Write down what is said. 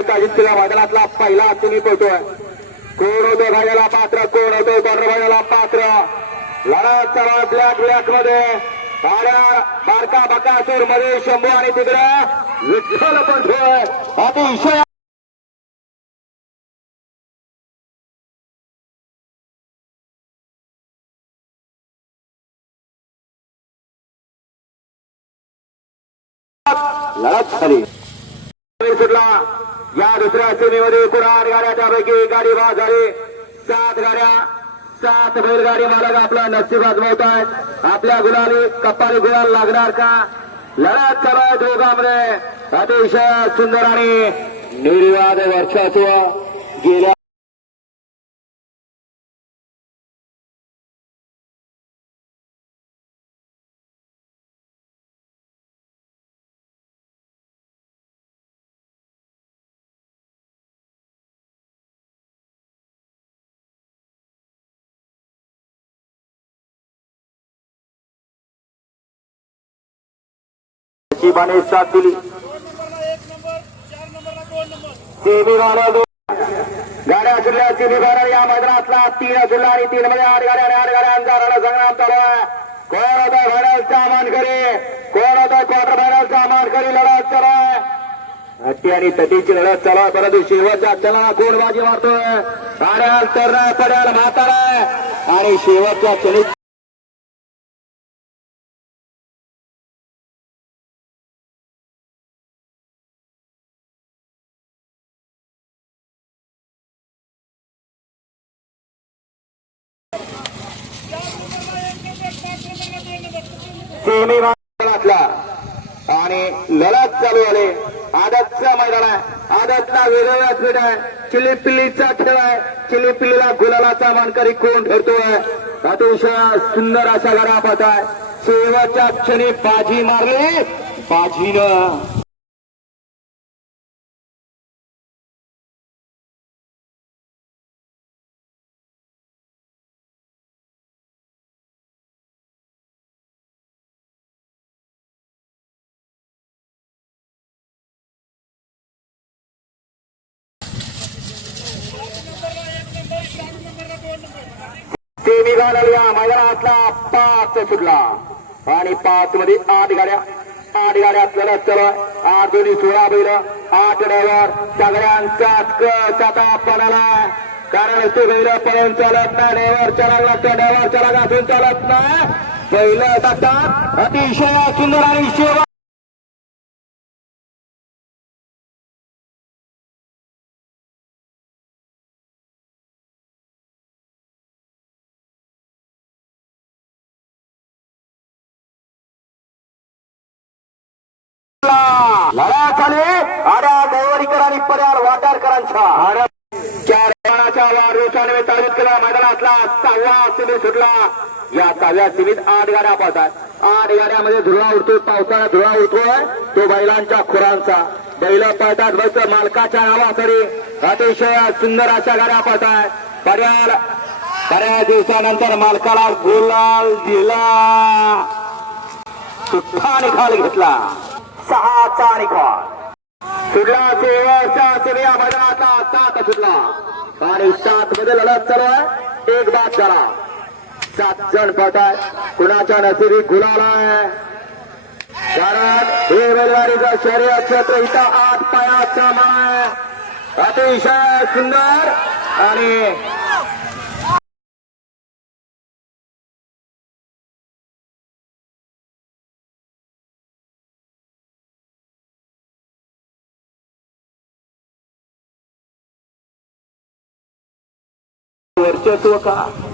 जिंकला मैदानातला पहिला तुम्ही पळतोय कोण होतो भाज्याला पात्र? कोण होतो भाज्याला पात्र? लढत चला ब्लॅक ब्लॅकमध्ये. बारका बकासूरमध्ये शंभू आणि तिकडे विठ्ठल पळतोय अतिशय लढत झाली. सुटला या दुसऱ्या सेमीमध्ये एकूण आठ गाड्या त्यापैकी एक गाडी बाद झाली. सात गाड्या सात बैलगाडी मालक आपला नशीब आजमवत आहेत. आपल्या गुलाली कपाली गुलाल लागणार का? लढत चालू आहे दोघांमध्ये अतिशय सुंदर आणि निर्वाद वर्षाचं गेल्या नशिबाने साथ दिली सेमी वाला दोन गाड्या वाला या मैदानातला तीन सुटला आणि तीन मध्ये आठ गाड्या आणि आठ गाड्या अंधाराला संग्राम चालू आहे कोण होता फायनलचा मानकरी कोण होता क्वार्टर फायनलचा मानकरी लढत चालू आहे हट्टी आणि तटीची लढत चालू आहे परंतु शेवटच्या चला कोण बाजी मारतोय गाड्या तर पड्याल म्हातारा आणि शेवटच्या चलित सेमी मैदानातला आणि लढत चालू आले आदतचा मैदान आहे. आदतला वेगवेगळा खेळ आहे. चिली पिल्लीचा खेळ आहे. चिली पिल्लीला गुलालाचा मानकरी कोण ठरतोय अतिशय सुंदर असा गाड्या आहे. शेवटच्या क्षणी बाजी मारली. बाजीनं निघालेल्या मैदानातला पाच सुटला. आणि पाच मध्ये आठ गाड्या आठ गाड्या लढत चालू आठ दोन्ही सोळा बैल आठ डायव्हर सगळ्यांचाच कच आता पडाला कारण ते बैल पळून चालत नाही डायव्हर चला लागतो ड्रायव्हर चला घासून चालत नाही. पहिलं आता अतिशय सुंदर आणि हाताने लढा झाले आड्या गवरीकर आणि पर्याळ वाटारकरांचा केला मैदानातला सहावा सुटला. या सहाव्या आठ गाड्या पाहतात आठ गाड्यामध्ये धुळा उडतो पावसाळा धुळा उडतोय. तो बैलांच्या खुरांचा. बैल पळतात मालकाच्या अतिशय सुंदर अशा गाड्या पाहतात पर्याल बऱ्याच दिवसानंतर मालकाला गुलाल दिला. सुद्धा निकाल घेतला. सहाचा निकाल सुटला शेवटच्या सेवा मैदानाचा सात सुटला. आणि सात मध्ये लढत चालू आहे. एक बाद झाला. सात जण पाहताय कुणाच्या नशिबी गुलाला आहे? कारण हे बैलगाडीचं शरीर क्षेत्र इथं आठ पायाचा आहे. अतिशय सुंदर आणि वर्चस्व का